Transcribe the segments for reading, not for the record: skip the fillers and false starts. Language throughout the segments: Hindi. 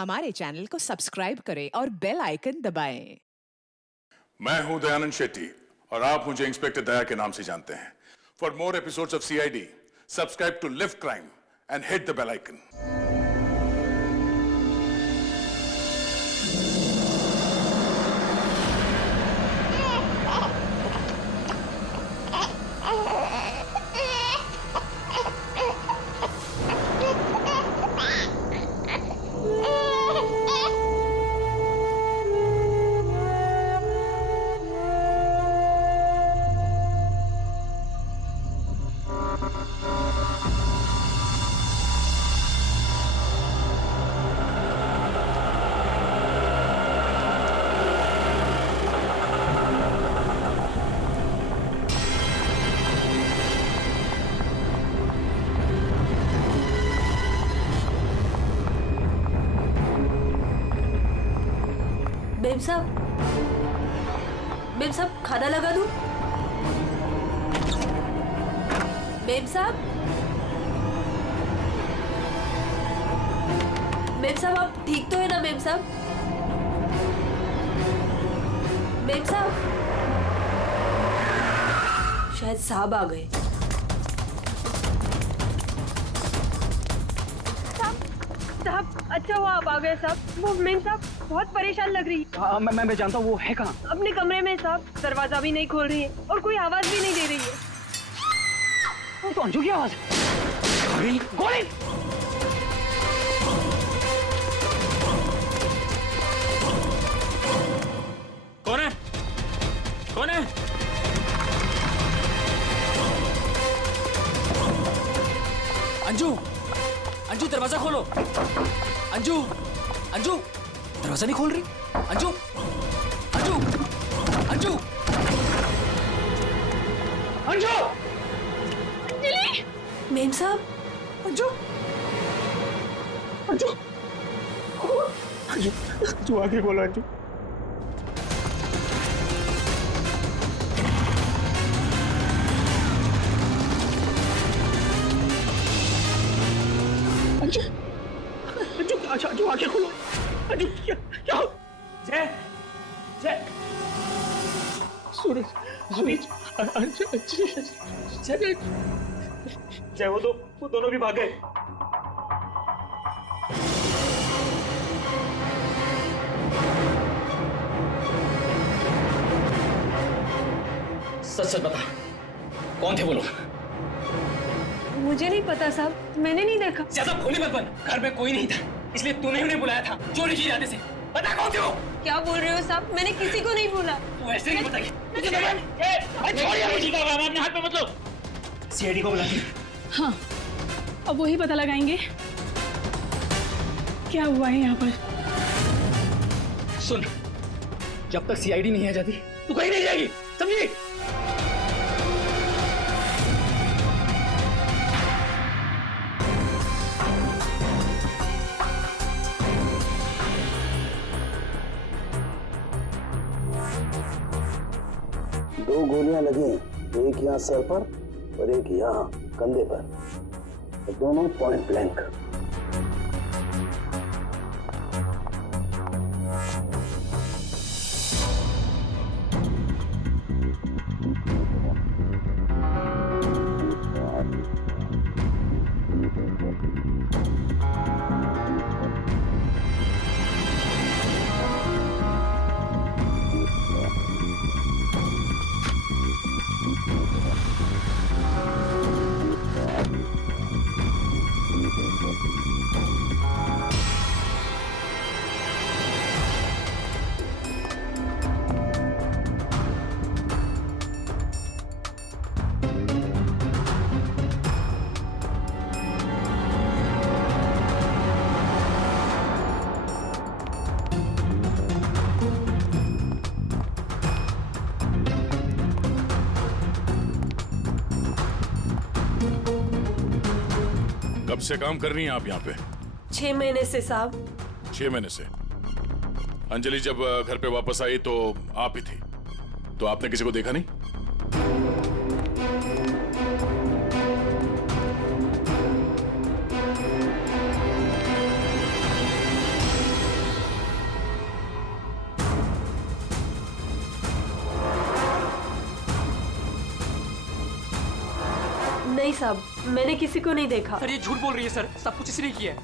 हमारे चैनल को सब्सक्राइब करें और बेल आइकन दबाएं। मैं हूं दयानंद शेट्टी और आप मुझे इंस्पेक्टर दया के नाम से जानते हैं। For more episodes of CID, subscribe to lift crime and hit the bell icon. बेब साहब खाना लगा दूं? बेब साहब आप ठीक तो है ना? बेब साहब शायद साहब आ गए। साहब अच्छा हुआ आप आ गए साहब। वो मेम साहब बहुत परेशान लग रही है। मैं जानता हूँ वो है कहाँ? अपने कमरे में साहब, दरवाजा भी नहीं खोल रही है और कोई आवाज भी नहीं दे रही है। वो तो अंजू की आवाज है। गोली! कौन है? अंजू दरवाजा खोलो। अंजू दरवाजा नहीं खोल रही। अंजू अंजलि! मेम साहब अंजू आगे बोलो। अंजू अंजू आगे खोलो। अंजू क्या जय सूरज जय वो दोनों भी भाग गए। सच बता, कौन थे वो लोग? मुझे नहीं पता साहब, मैंने नहीं देखा। ज्यादा भोली मत बन, घर में कोई नहीं था इसलिए तूने उन्हें बुलाया था चोरी की इरादे से। बता कौन थे वो? क्या बोल रहे हो साहब? मैंने किसी को नहीं बोला। तू ऐसे नहीं बताएगी। अपने हाथ में मत लो। सीआईडी को बुलाती। हाँ, अब वही पता लगाएंगे क्या हुआ है यहाँ पर। सुन, जब तक सीआईडी नहीं आ जाती तू कहीं नहीं जाएगी, समझी? दो गोलियां लगी, एक यहाँ सर पर और एक यहाँ कंधे पर, दोनों पॉइंट ब्लैंक। कब से काम कर रही हैं आप यहाँ पे? 6 महीने से साहब। 6 महीने से। अंजलि जब घर पे वापस आई तो आप ही थी, तो आपने किसी को देखा नहीं? साहब, मैंने किसी को नहीं देखा। सर ये झूठ बोल रही है सर, सब कुछ इसने किया है।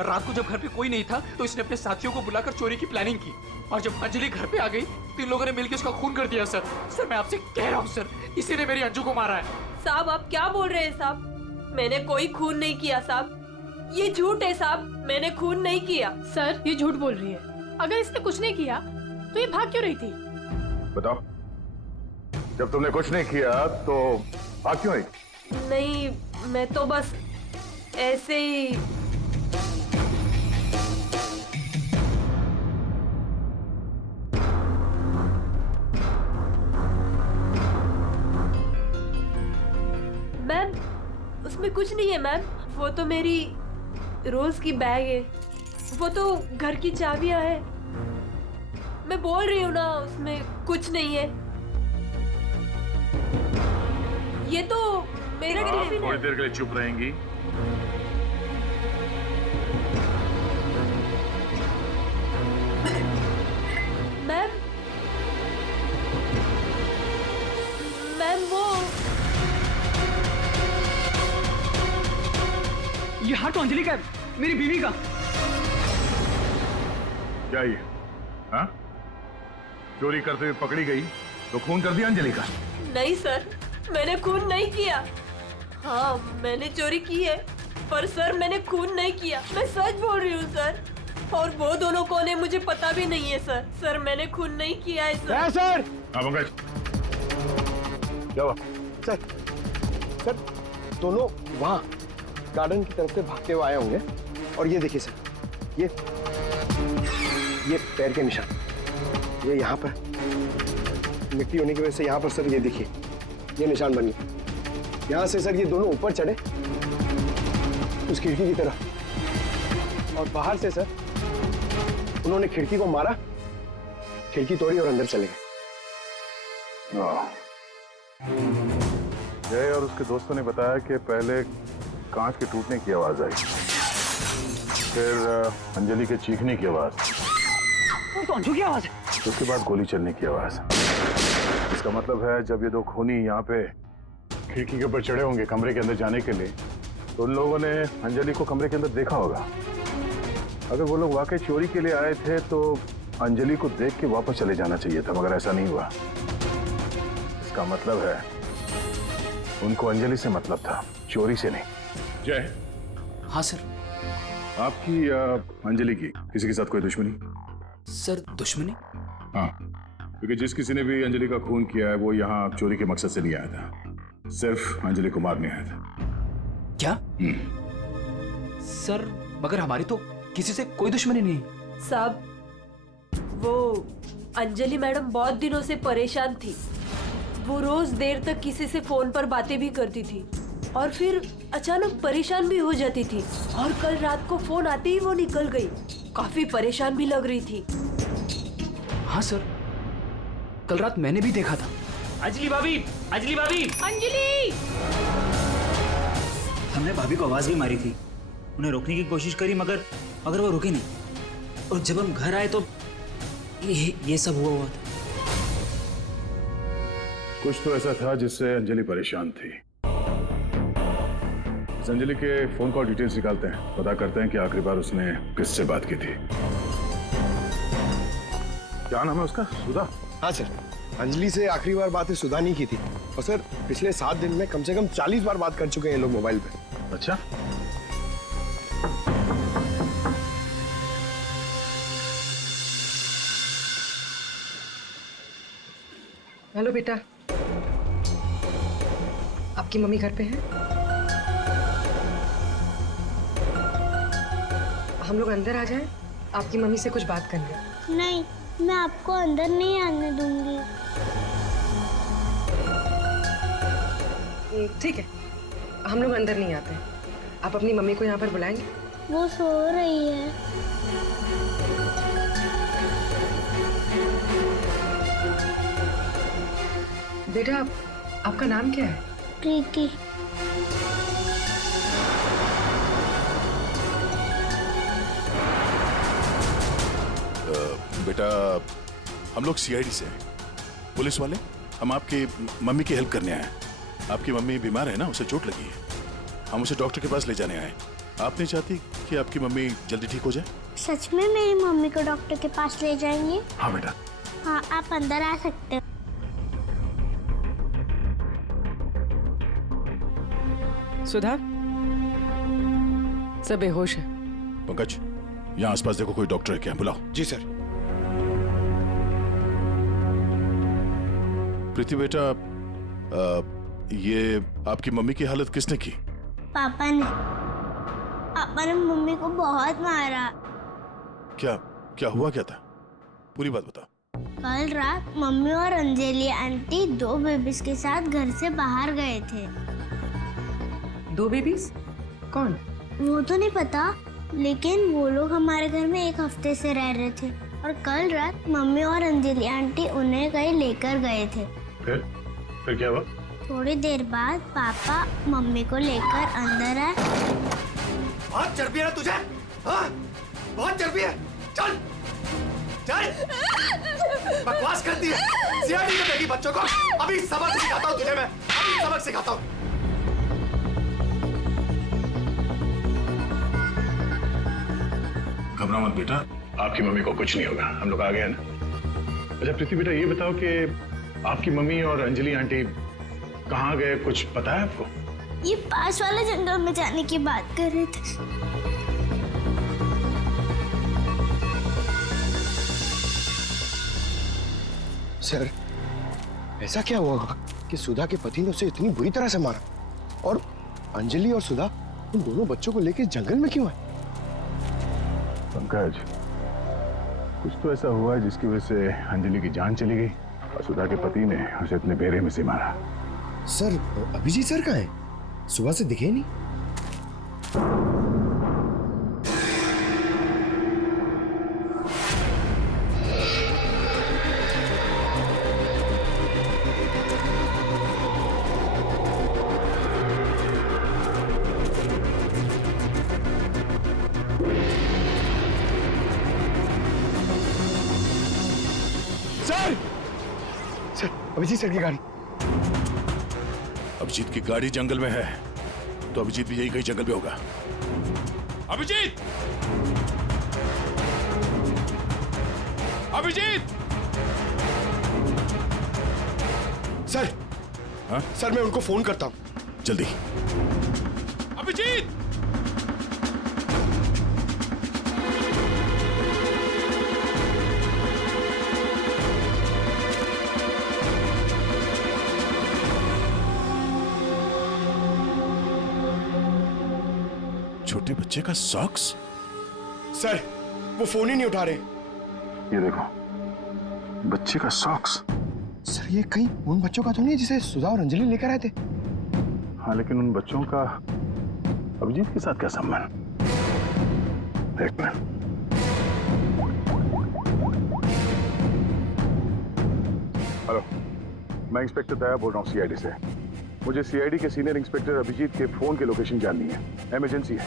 रात को जब घर पे कोई नहीं था तो इसने अपने साथियों को बुलाकर चोरी की प्लानिंग की, और जब अंजलि घर पे आ गई तो इन लोगों ने मिलकर उसका खून कर दिया। सर मैं आपसे कह रहा हूँ सर, इसी ने मेरी अंजू को मारा है। साहब आप क्या बोल रहे हैं साहब? मैंने कोई खून नहीं किया साहब, ये झूठ है साहब, मैंने खून नहीं किया। सर ये झूठ बोल रही है। अगर इसने कुछ नहीं किया तो ये भाग क्यों रही थी? बताओ, जब तुमने कुछ नहीं किया तो भाग क्यों आई? नहीं, मैं तो बस ऐसे ही। मैम, उसमें कुछ नहीं है मैम, वो तो मेरी रोज की बैग है, वो तो घर की चाबियां है। मैं बोल रही हूँ ना, उसमें कुछ नहीं है। ये तो मेरा टिफिन थोड़ी है। देर के लिए चुप रहेंगी? मैम, वो ये हाथ तो अंजलि का है, मेरी बीवी का। क्या ये? हाँ? चोरी करते हुए पकड़ी गई तो खून कर दिया अंजलि का? नहीं सर, मैंने खून नहीं किया। हाँ, मैंने चोरी की है, पर सर मैंने खून नहीं किया, मैं सच बोल रही हूँ सर। और वो दोनों कौन है मुझे पता भी नहीं है सर। सर मैंने खून नहीं किया है सर। सर हाँ पंकज, क्या हुआ? सर दोनों वहाँ गार्डन की तरफ से भागते हुए आए होंगे, और ये देखिए सर, ये पैर के निशान, ये यहाँ पर मिट्टी होने की वजह से यहाँ पर सर ये देखिए ये निशान बन गए। यहाँ से सर ये दोनों ऊपर चढ़े उस खिड़की की तरफ, और बाहर से सर उन्होंने खिड़की को मारा, खिड़की तोड़ी और अंदर चले गए। जय और उसके दोस्तों ने बताया कि पहले कांच के टूटने की आवाज आई, फिर अंजलि के चीखने की आवाज, तो अंजू की आवाज है। उसके बाद गोली चलने की आवाज। इसका मतलब है जब ये दो खूनी यहाँ पे खिड़की के ऊपर चढ़े होंगे कमरे के अंदर जाने के लिए, तो उन लोगों ने अंजलि को कमरे के अंदर देखा होगा। अगर वो लोग वाकई चोरी के लिए आए थे तो अंजलि को देख के वापस चले जाना चाहिए था, मगर ऐसा नहीं हुआ। इसका मतलब है उनको अंजलि से मतलब था, चोरी से नहीं। जय। हाँ सर। आपकी अंजलि की किसी के साथ कोई दुश्मनी? सर दुश्मनी? हाँ, क्योंकि जिस किसी ने भी अंजलि का खून किया है वो यहाँ चोरी के मकसद से नहीं आया था, सिर्फ अंजलि को मारने आया था। क्या? सर मगर हमारी तो किसी से कोई दुश्मनी नहीं। साहब, वो अंजलि मैडम बहुत दिनों से परेशान थी। वो रोज देर तक किसी से फोन पर बातें भी करती थी और फिर अचानक परेशान भी हो जाती थी, और कल रात को फोन आते ही वो निकल गई। काफी परेशान भी लग रही थी। हाँ सर, कल रात मैंने भी देखा था। अंजलि भाभी, अंजलि भाभी, अंजलि! हमने भाभी को आवाज भी मारी थी, उन्हें रोकने की कोशिश करी, मगर वो रुके नहीं। और जब हम घर आए तो ये सब हुआ था। कुछ तो ऐसा था जिससे अंजलि परेशान थी। इस अंजलि के फोन कॉल डिटेल्स निकालते हैं, पता करते हैं कि आखिरी बार उसने किससे बात की थी। क्या नाम है उसका? सुधा? हाँ सर, अंजलि से आखिरी बार बात सुधा नहीं की थी, और सर पिछले 7 दिन में कम से कम 40 बार बात कर चुके हैं ये लोग मोबाइल पे। अच्छा, हेलो बेटा, आपकी मम्मी घर पे है? हम लोग अंदर आ जाएं? आपकी मम्मी से कुछ बात करनी है। नहीं, मैं आपको अंदर नहीं आने दूंगी। ठीक है, हम लोग अंदर नहीं आते। आप अपनी मम्मी को यहाँ पर बुलाएंगे? वो सो रही है। बेटा, आपका नाम क्या है? प्रीति। बेटा, हम लोग सीआईडी से हैं, पुलिस वाले। हम आपकी मम्मी की हेल्प करने आए हैं। आपकी मम्मी बीमार है ना, उसे चोट लगी है। हम उसे डॉक्टर के पास ले जाने आए। आप नहीं चाहती कि आपकी मम्मी जल्दी ठीक हो जाए? सच में मेरी मम्मी को डॉक्टर के पास ले जाएंगे? हाँ बेटा। हाँ, आप अंदर आ सकते हो। सुधा, सब बेहोश है। पंकज, यहाँ आसपास देखो कोई डॉक्टर है क्या? बुलाओ। जी सर। प्रीति बेटा, ये आपकी मम्मी की हालत किसने की? पापा ने मम्मी को बहुत मारा। क्या क्या हुआ, क्या था? पूरी बात बताओ। कल रात मम्मी और अंजलि आंटी 2 बेबीज के साथ घर से बाहर गए थे। 2 बेबीज? कौन? वो तो नहीं पता, लेकिन वो लोग हमारे घर में 1 हफ्ते से रह रहे थे और कल रात मम्मी और अंजलि आंटी उन्हें कहीं लेकर गए थे। फिर क्या हुआ? थोड़ी देर बाद पापा मम्मी को लेकर अंदर आए। बहुत चर्बी है ना तुझे? हाँ? बहुत चर्बी है। चल चल, बकवास करती है। सीआईडी में देखी बच्चों को। अभी सबक सिखाता हूँ तुझे मैं, अभी सबक सिखाता हूँ। घबरा मत बेटा, आपकी मम्मी को कुछ नहीं होगा, हम लोग आ गए ना। अच्छा प्रीति बेटा, ये बताओ कि आपकी मम्मी और अंजलि आंटी कहाँ गए, कुछ पता है आपको? ये पास वाले जंगल में जाने की बात कर रहे थे। सर, ऐसा क्या हुआ होगा कि सुधा के पति ने उसे इतनी बुरी तरह से मारा, और अंजलि और सुधा उन दोनों बच्चों को लेकर जंगल में क्यों आए? पंकज, कुछ तो ऐसा हुआ है जिसकी वजह से अंजलि की जान चली गई और सुधा के पति ने उसे अपने बेरे में से मारा। सर, अभिजीत सर कहाँ है? सुबह से दिखे नहीं। सर, अभिजीत सर की गाड़ी। अभिजीत की गाड़ी जंगल में है, तो अभिजीत भी यही कहीं जंगल में होगा। अभिजीत! अभिजीत! सर, हाँ? सर मैं उनको फोन करता हूँ। जल्दी। अभिजीत! छोटे बच्चे का सॉक्स? सर, वो फोन ही नहीं उठा रहे। ये देखो, बच्चे का सॉक्स। सर, ये कहीं उन बच्चों का तो नहीं है जिसे सुधा और अंजलि लेकर आए थे? हाँ, लेकिन उन बच्चों का अभिजीत के साथ क्या संबंध? एक मिनट। हेलो, मैं इंस्पेक्टर दया बोल रहा हूँ सीआईडी से। मुझे सीआईडी के सीनियर इंस्पेक्टर अभिजीत के फोन की लोकेशन जाननी है, इमरजेंसी है।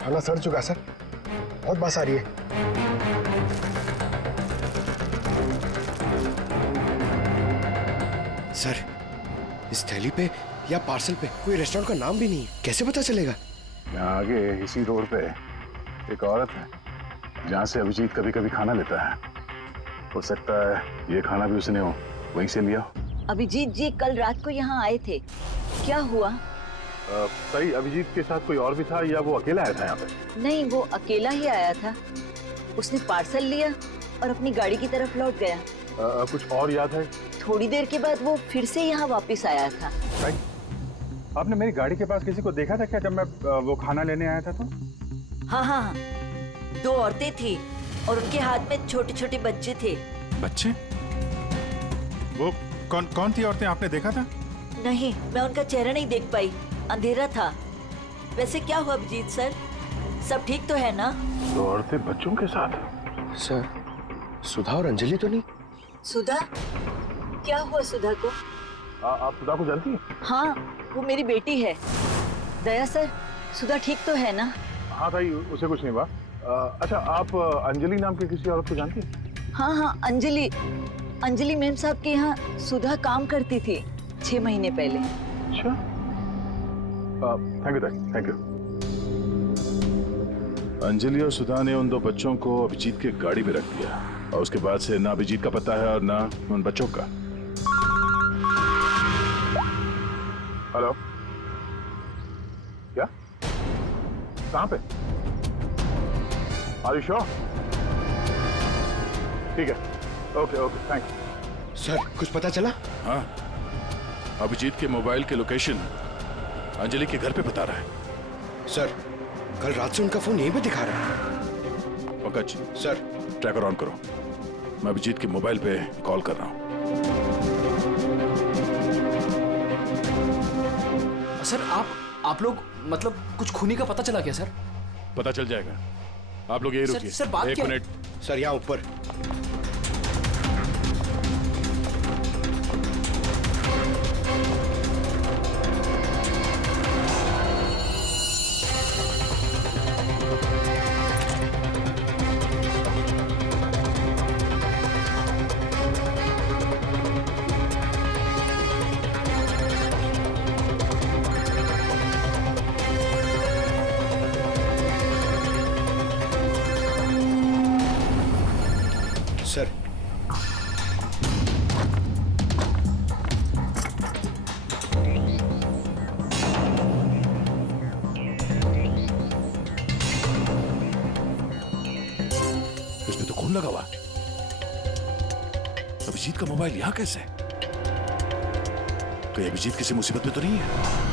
थाना सड़ चुका सर, बहुत बात आ रही है। सर, इस थैली पे या पार्सल पे कोई रेस्टोरेंट का नाम भी नहीं है, कैसे पता चलेगा? यहाँ आगे इसी रोड पे एक औरत है जहाँ से अभिजीत कभी कभी खाना लेता है। हो सकता है ये खाना भी उसने वहीं से लिया। अभिजीत जी कल रात को यहाँ आए थे, क्या हुआ? सही, अभिजीत के साथ कोई और भी था या वो अकेला आया था यहाँ पे? नहीं, वो अकेला ही आया था। उसने पार्सल लिया और अपनी गाड़ी की तरफ लौट गया। कुछ और याद है? थोड़ी देर के बाद वो फिर से यहाँ वापस आया था। आपने मेरी गाड़ी के पास किसी को देखा था क्या जब मैं वो खाना लेने आया था तो? हाँ हाँ, 2 औरतें थी और उनके हाथ में छोटे छोटे बच्चे थे। बच्चे? वो कौन थी औरतें, आपने देखा था? नहीं, मैं उनका चेहरा नहीं देख पाई, अंधेरा था। वैसे क्या हुआ अभिजीत सर, सब ठीक तो है ना? 2 औरतें बच्चों के साथ? सर, सुधा और अंजलि तो नहीं? सुधा? क्या हुआ सुधा को? आप सुधा को जानती हैं? हाँ, वो मेरी बेटी है। दया सर, सुधा ठीक तो है ना? हाँ भाई, उसे कुछ नहीं हुआ। अच्छा, आप अंजलि नाम के किसी औरत को जानती हैं? हाँ, अंजलि मैम साहब के यहाँ सुधा काम करती थी 6 महीने पहले। अच्छा, थैंक यू। अंजलि और सुधा ने उन 2 बच्चों को अभिजीत के गाड़ी में रख दिया और उसके बाद से ना अभिजीत का पता है और ना उन बच्चों का। हेलो, क्या? कहाँ पे? Are you sure? ठीक है, ओके, थैंक्स। सर, कुछ पता चला? हाँ, अभिजीत के मोबाइल के लोकेशन अंजलि के घर पे बता रहा है। सर, कल रात से उनका फोन यहीं पे दिखा रहा है। पंकज सर, ट्रैकर ऑन करो, मैं अभिजीत के मोबाइल पे कॉल कर रहा हूँ। सर, आप लोग मतलब कुछ खूनी का पता चला क्या सर? पता चल जाएगा, आप लोग यही रुकिए। सर, बात 1 क्या? मिनट। सर, यहाँ ऊपर। सर, इसमें तो खून लगा हुआ। अभिजीत का मोबाइल यहाँ कैसे? कहीं अभिजीत किसी मुसीबत में तो नहीं है?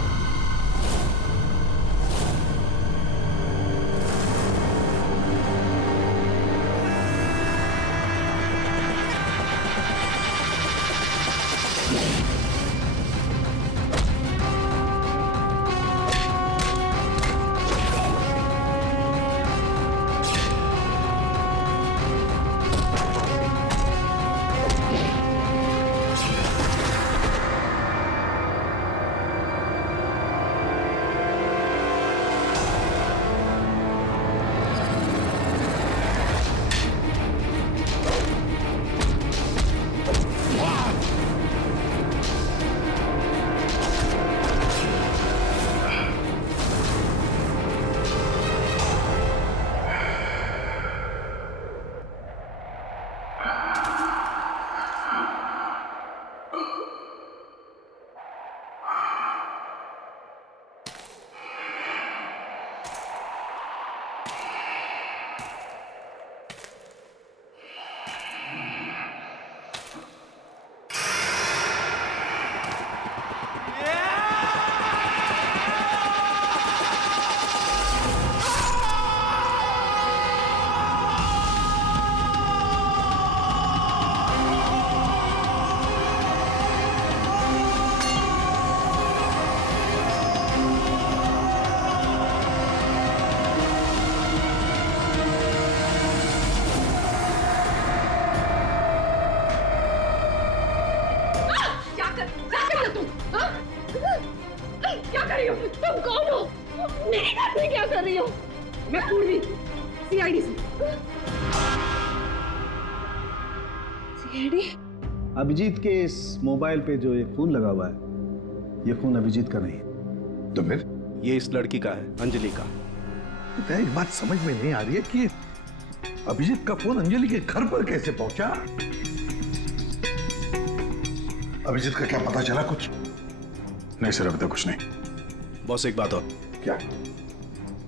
तुम कौन हो? मेरे घर में क्या कर रही हो? मैं पूर्वी, सीआईडी से। सीआईडी? अभिजीत के इस मोबाइल पे जो ये खून लगा हुआ है, ये खून अभिजीत का नहीं है। तो फिर? ये इस लड़की का है, अंजलि का। तो एक बात समझ में नहीं आ रही है कि अभिजीत का फोन अंजलि के घर पर कैसे पहुंचा? अभिजीत का क्या पता चला कुछ? नहीं सर, अभी तक कुछ नहीं। बॉस, एक बात और। क्या?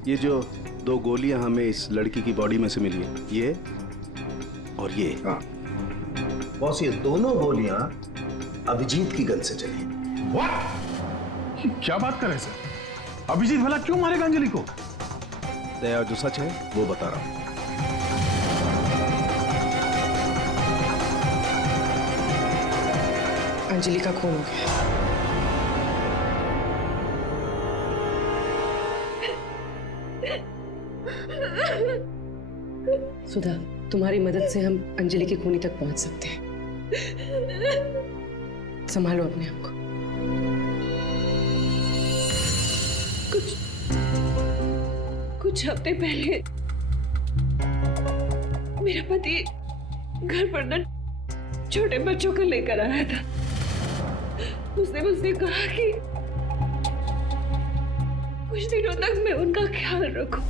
ये जो 2 गोलियां हमें इस लड़की की बॉडी में से मिली है, ये और ये। हाँ। बॉस, ये दोनों गोलियां अभिजीत की गन से चली। What? क्या बात कर रहे हैं सर? अभिजीत भला क्यों मारेगा अंजलि को? दया, जो सच है वो बता रहा हूं। अंजलि का खून हो गया। सुधा, तुम्हारी मदद से हम अंजलि की खूनी तक पहुंच सकते हैं। संभालो अपने आप को। कुछ हफ्ते पहले मेरा पति घर पर ना छोटे बच्चों को लेकर आया था। उसने मुझसे कहा कि कुछ दिनों तक मैं उनका ख्याल रखूं।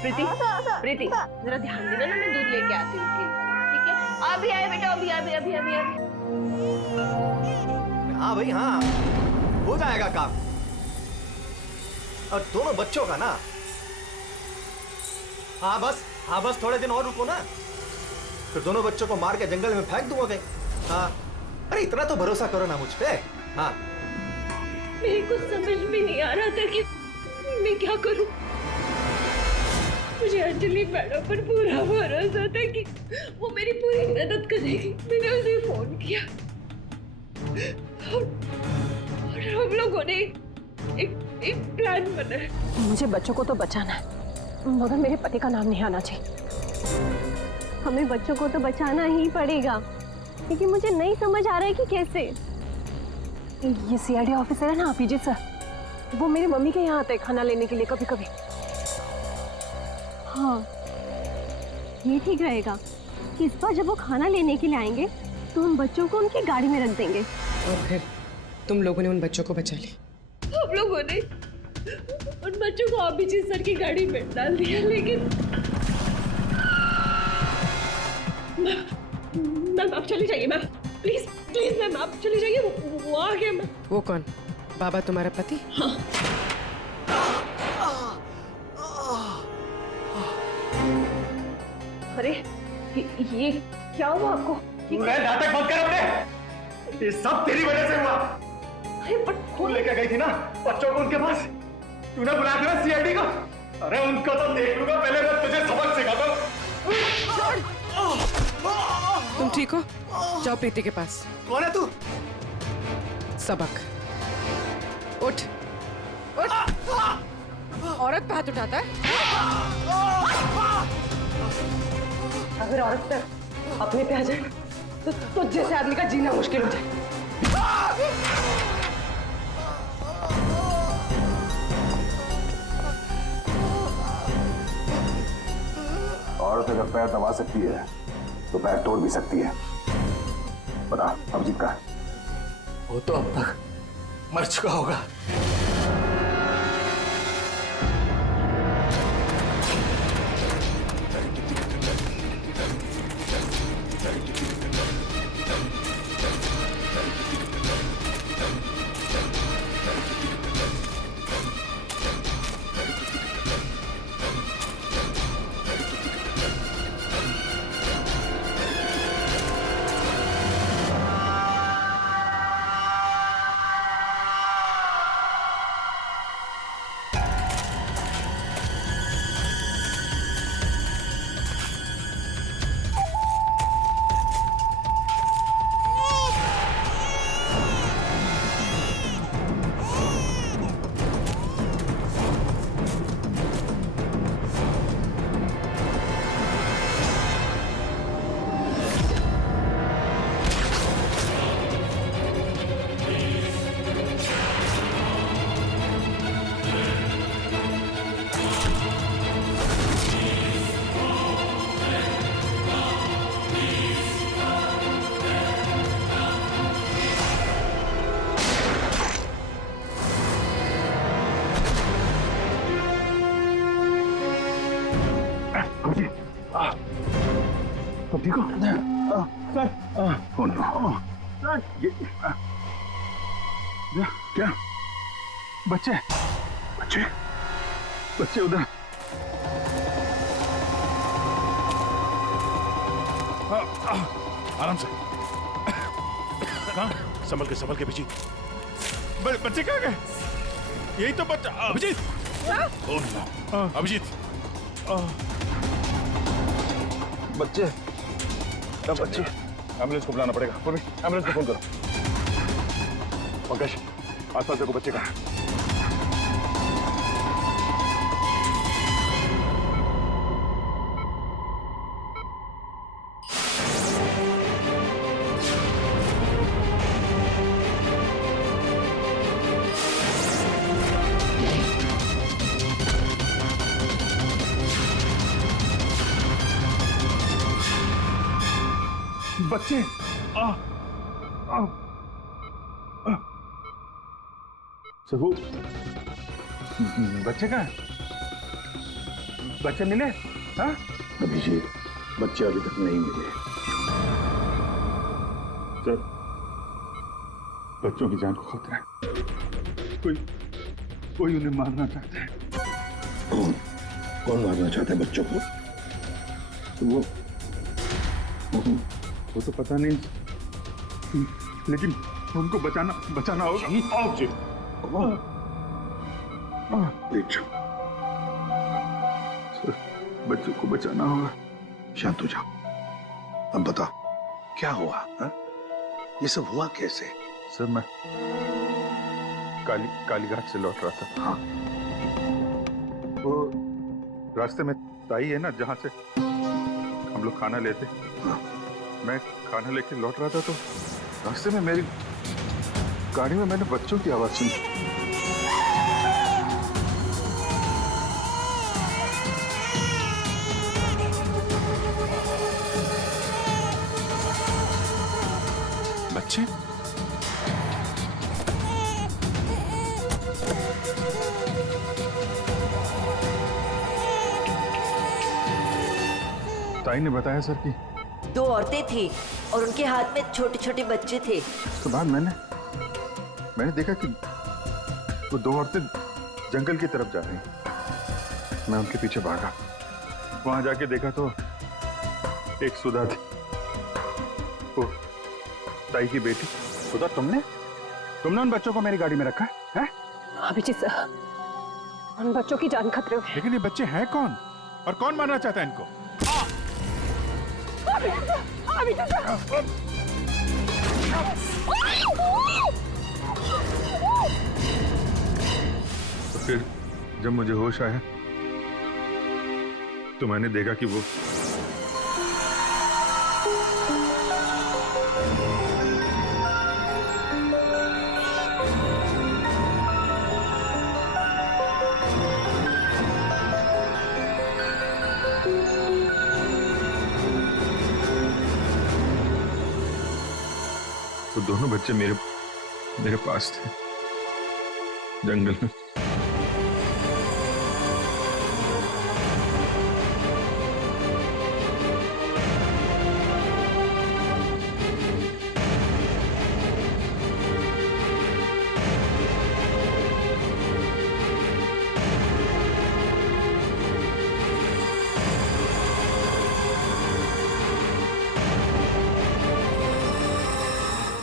प्रीति, प्रीति, जरा ध्यान देना ना, मैं दूध लेके आती हूँ। ठीक है? अभी आए बेटा, अभी अभी अभी अभी अभी। हाँ भाई हाँ, हो जाएगा काम। और दोनों बच्चों का ना, हाँ बस थोड़े दिन और रुको ना, फिर दोनों बच्चों को मार के जंगल में फेंक दूंगा कहीं। हाँ, अरे इतना तो भरोसा करो ना मुझ पे। हाँ, मेरे को समझ में नहीं आ रहा था कि मैं क्या करूं। मुझे अंजलि मैडम पर पूरा भरोसा था कि वो मेरी पूरी मदद करेगी। मैंने उसे फोन किया और हम लोगों ने एक प्लान बनाया। मुझे बच्चों को तो बचाना है, मगर मेरे पति का नाम नहीं आना चाहिए। हमें बच्चों को तो बचाना ही पड़ेगा, लेकिन मुझे नहीं समझ आ रहा है कि कैसे। ये सीआईडी ऑफिसर है ना अभिजीत सर, वो मेरी मम्मी के यहाँ आते हैं खाना लेने के लिए कभी कभी। हाँ, ये ठीक रहेगा कि इस बार जब वो खाना लेने के लिए आएंगे तो हम बच्चों को उनकी गाड़ी में रख देंगे। और फिर तुम लोगों ने उन बच्चों को बचा लिया। हम लोगों ने उन बच्चों को अभिजीत सर की गाड़ी में डाल दिया, लेकिन मैम आप चले जाइए। मैम प्लीज प्लीज मैम आप चले जाइए, वो आ गया। मैम वो कौन? बाबा तुम्हारा पति? हाँ। अरे ये क्या हुआ आपको? नाटक बंद कर अपने, ये सब तेरी वजह से हुआ। अरे पर खून लेकर गई थी ना बच्चों को उनके पास, तूने बुलाया था ना सीआईडी को। अरे उनको तो देख लूंगा, पहले मैं तुझे सबक सिखाता हूं। तुम ठीक हो? जाओ प्रीति के पास। कौन है तू? सबक। उठ उठ। औरत पे हाथ उठाता है? अगर औरत पे अपने पे आ जाए तो जैसे आदमी का जीना मुश्किल हो जाए। औरत अगर पैर दबा सकती है तो पैर तोड़ भी सकती है। पता अभिजीत का? वो तो अब तक मर चुका होगा। तुम ठीक हो? क्या? बच्चे बच्चे बच्चे उधर। आराम से। कहाँ? संभल के पीछे। बच्चे कहाँ गए? यही तो बच्चा। अभिजीत! Oh no, Abhijit! बच्चे एम्बुलेंस को बुलाना पड़ेगा। एम्बुलेंस को फोन करो। पंकज, आसपास देखो बच्चे कहाँ। बच्चे सर वो बच्चे कहाँ हैं? बच्चे मिले? हाँ? अभिजीत, बच्चे अभी तक नहीं मिले। सर, बच्चों की जान को खतरा है। कोई उन्हें मारना चाहता है। कौन मारना चाहता है बच्चों को? वो तो पता नहीं, लेकिन उनको बचाना होगा। आओ जी। सर, बच्चों को बचाना होगा। शांत हो जाओ। अब बताओ क्या हुआ? हा? ये सब हुआ कैसे? सर मैं कालीघाट से लौट रहा था। हाँ। वो रास्ते में ताई है ना, जहाँ से हम लोग खाना लेते। हाँ। मैं खाना लेके लौट रहा था तो रास्ते में मेरी गाड़ी में मैंने बच्चों की आवाज सुनी। बच्चे? ताई ने बताया सर कि 2 औरतें थी और उनके हाथ में छोटे छोटे बच्चे थे। उसके बाद मैंने देखा कि वो 2 औरतें जंगल की तरफ जा रही। मैं उनके पीछे भागा। वहां जाके देखा तो एक सुधा थी, वो ताई की बेटी। सुधा, तुमने उन बच्चों को मेरी गाड़ी में रखा है? अभिजीत सर, उन बच्चों की जान खतरे में। लेकिन ये बच्चे हैं कौन और कौन मारना चाहता है इनको? तो फिर जब मुझे होश आया तो मैंने देखा कि वो दोनों बच्चे मेरे पास थे जंगल में।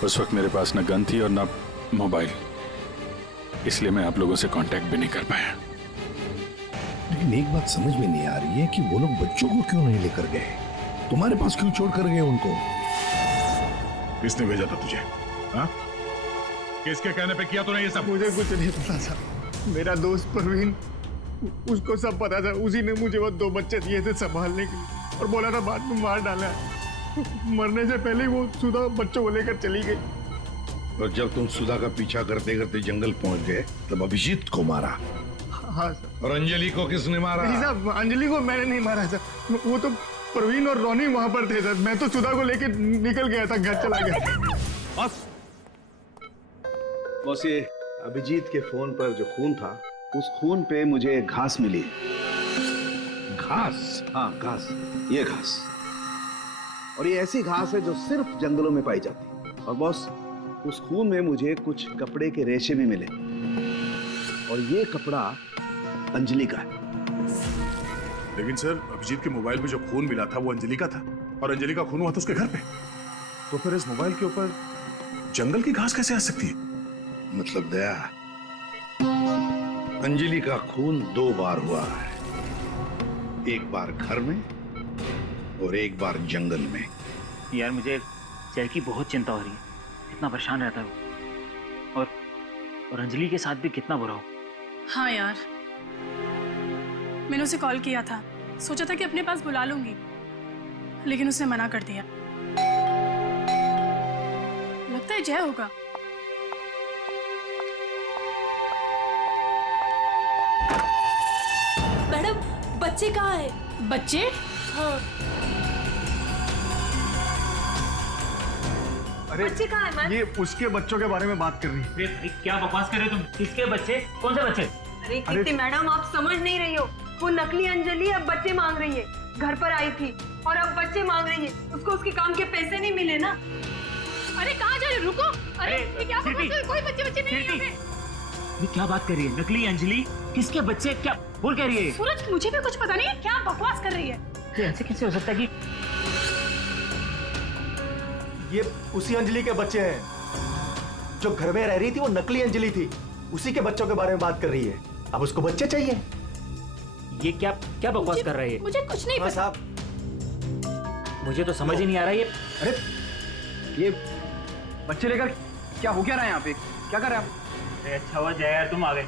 उस वक्त मेरे पास न गन थी और न मोबाइल, इसलिए मैं आप लोगों से कांटेक्ट भी नहीं कर पाया। लेकिन एक बात समझ में नहीं आ रही है कि वो लोग बच्चों को क्यों नहीं लेकर गए? तुम्हारे पास क्यों छोड़ कर गए उनको? किसने भेजा था तुझे? हाँ? किसके कहने पे किया तूने ये सब? मुझे कुछ नहीं पता था। मेरा दोस्त परवीन, उसको सब पता था। उसी ने मुझे वो 2 बच्चे दिए थे संभालने के लिए और बोला था बाद में मार डाला। मरने से पहले ही वो सुधा बच्चों को लेकर चली गई। और जब तुम सुधा का पीछा करते करते जंगल पहुंच गए तब अभिजीत को मारा। हाँ सर। और अंजलि को किसने मारा? नहीं साहब, अंजलि को मैंने नहीं मारा सर। वो तो प्रवीण और रोनी वहां पर थे सर। मैं तो सुधा को लेकर निकल गया था, घर चला गया। बस ये अभिजीत के फोन पर जो खून था, उस खून पे मुझे घास मिली। घास? हाँ घास, ये घास। और ये ऐसी घास है जो सिर्फ जंगलों में पाई जाती है। और बॉस, उस खून में मुझे कुछ कपड़े के रेशे भी मिले और ये कपड़ा अंजलि का है। लेकिन सर, अभिजीत के मोबाइल में जो खून मिला था वो अंजलि का था और अंजलि का खून हुआ था उसके घर पे। तो फिर इस मोबाइल के ऊपर जंगल की घास कैसे आ सकती है? मतलब दया, अंजलि का खून 2 बार हुआ है, एक बार घर में और एक बार जंगल में। यार मुझे जय की बहुत चिंता हो रही है। कितना परेशान रहता है वो, और अंजलि के साथ भी कितना बुरा हो। हाँ यार, मैंने उसे कॉल किया था, सोचा था कि अपने पास बुला लूंगी, लेकिन उसने मना कर दिया। लगता है जय होगा। मैडम, बच्चे कहाँ हैं? बच्चे? हाँ। बच्चे कहाँ है? ये उसके बच्चों के बारे में बात कर रही है। अरे भाई क्या बकवास कर रहे हो तुम? किसके बच्चे? कौन से बच्चे? अरे कीर्ति मैडम, आप समझ नहीं रही हो। वो नकली अंजलि अब बच्चे मांग रही है। घर पर आई थी और अब बच्चे मांग रही है। उसको उसके काम के पैसे नहीं मिले ना। अरे कहाँ जा रहे हो? रुको। अरे ये क्या बकवास है? कोई बच्चे नहीं है यहाँ पे। ये क्या बात कर रही है? नकली अंजलि? किसके बच्चे? क्या बोल कह रही है? सूरज, मुझे भी कुछ पता नहीं है, क्या बकवास कर रही है। तो ऐसे कैसे हो सकता है कि ये उसी अंजलि के बच्चे हैं जो घर में रह रही थी। वो नकली अंजलि थी। उसी के बच्चों के बारे में बात कर रही है। अब उसको बच्चे चाहिए। ये क्या बकवास कर रही है? मुझे कुछ नहीं पता। मुझे तो समझ ही नहीं आ रहा है ये। अरे ये बच्चे लेकर क्या हो क्या रहा है यहाँ पे? क्या कर रहे हैं आप? अरे अच्छा हुआ जया यार तुम आ गए।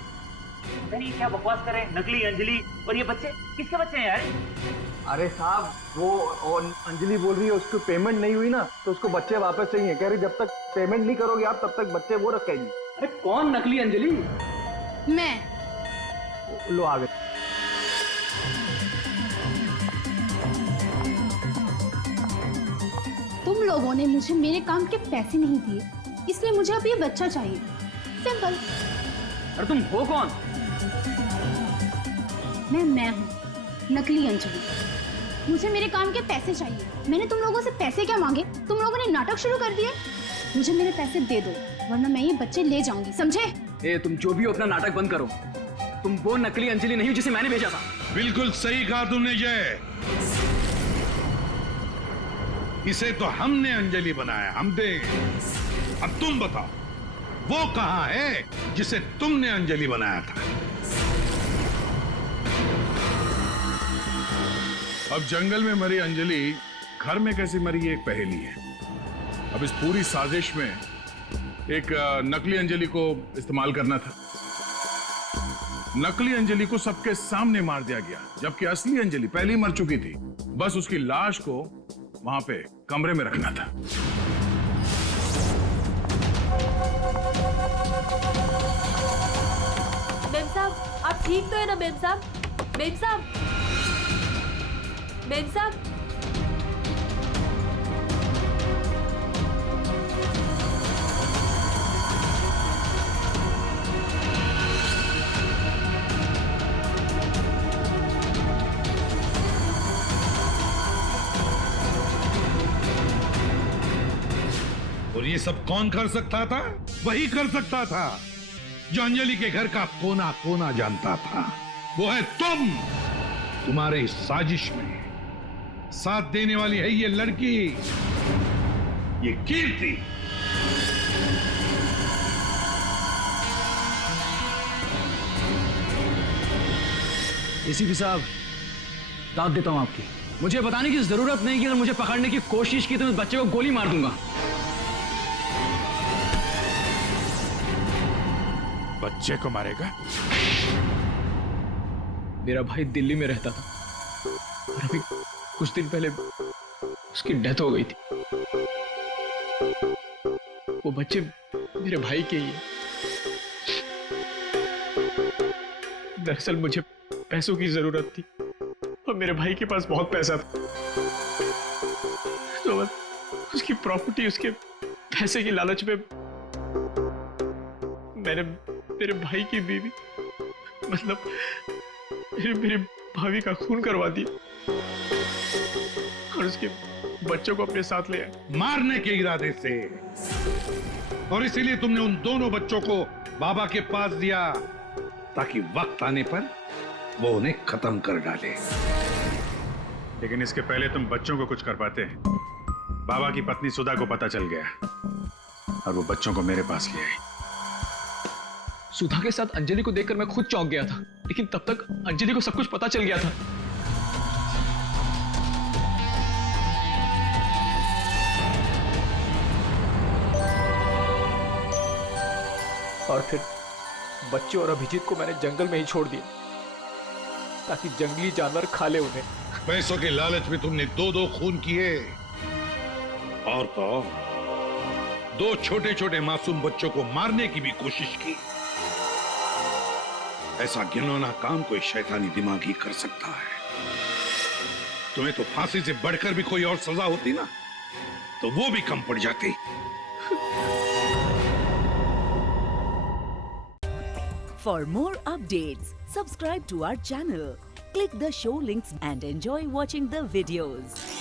नहीं क्या बकवास कर रहे हैं? नकली अंजलि और ये बच्चे किसके बच्चे हैं यार? अरे साहब, वो अंजलि बोल रही है उसको पेमेंट नहीं हुई ना, तो उसको बच्चे वापस चाहिए। कह रही जब तक पेमेंट नहीं करोगे आप तब तक बच्चे वो रखेगी। अरे कौन नकली अंजलि? मैं। लो आ गए। तुम लोगों ने मुझे मेरे काम के पैसे नहीं दिए, इसलिए मुझे अब ये बच्चा चाहिए। सिंपल। अरे तुम हो कौन? मैं हूँ नकली अंजलि। मुझे मेरे काम के पैसे चाहिए। मैंने तुम लोगों से पैसे क्या मांगे? तुम लोगों ने नाटक शुरू कर दिए। मुझे मेरे पैसे दे दो, वरना मैं ये बच्चे ले जाऊंगी, समझे? ए, तुम जो भी हो अपना नाटक बंद करो। तुम वो नकली अंजलि नहीं हो जिसे मैंने भेजा था। बिल्कुल सही कहा तुमने जय। इसे तो हमने अंजलि बनाया, हम दे। अब तुम बताओ वो कहां है जिसे तुमने अंजलि बनाया था? अब जंगल में मरी अंजलि घर में कैसे मरी ये एक पहेली है। अब इस पूरी साजिश में एक नकली अंजलि को इस्तेमाल करना था। नकली अंजलि को सबके सामने मार दिया गया, जबकि असली अंजलि पहले ही मर चुकी थी। बस उसकी लाश को वहां पे कमरे में रखना था। मेम साहब, आप ठीक तो है ना मेम साहब? मेम साहब, मेम साहब, और ये सब कौन कर सकता था? वही कर सकता था जो अंजलि के घर का कोना कोना जानता था। वो है तुम। तुम्हारे इस साजिश में साथ देने वाली है ये लड़की, ये कीर्ति। एसीपी साहब, दाद देता हूं आपकी। मुझे बताने की जरूरत नहीं कि अगर मुझे पकड़ने की कोशिश की तो मैं बच्चे को गोली मार दूंगा। बच्चे को मारेगा? मेरा भाई दिल्ली में रहता था और अभी कुछ दिन पहले उसकी डेथ हो गई थी। वो बच्चे मेरे भाई के ही है। दरअसल मुझे पैसों की जरूरत थी और मेरे भाई के पास बहुत पैसा था, तो उसकी प्रॉपर्टी, उसके पैसे की लालच में मैंने मेरे भाई की बीवी, मतलब मेरी भाभी का खून करवा दिया और उसके बच्चों को अपने साथ ले आए मारने के इरादे से। और इसीलिए तुमने उन दोनों बच्चों को बाबा के पास दिया ताकि वक्त आने पर वो उन्हें खत्म कर डाले। लेकिन इसके पहले तुम बच्चों को कुछ कर पाते। बाबा की पत्नी सुधा को पता चल गया और वो बच्चों को मेरे पास ले आई। सुधा के साथ अंजलि को देखकर मैं खुद चौंक गया था, लेकिन तब तक अंजलि को सब कुछ पता चल गया था। और फिर बच्चे और अभिजीत को मैंने जंगल में ही छोड़ दिया ताकि जंगली जानवर खा ले उन्हें। पैसों के लालच में तुमने दो खून किए और तो दो छोटे छोटे मासूम बच्चों को मारने की भी कोशिश की। ऐसा घिनौना काम कोई शैतानी दिमाग ही कर सकता है। तुम्हें तो फांसी से बढ़कर भी कोई और सजा होती ना तो वो भी कम पड़ जाती। For more updates, subscribe to our channel, click the show links and enjoy watching the videos.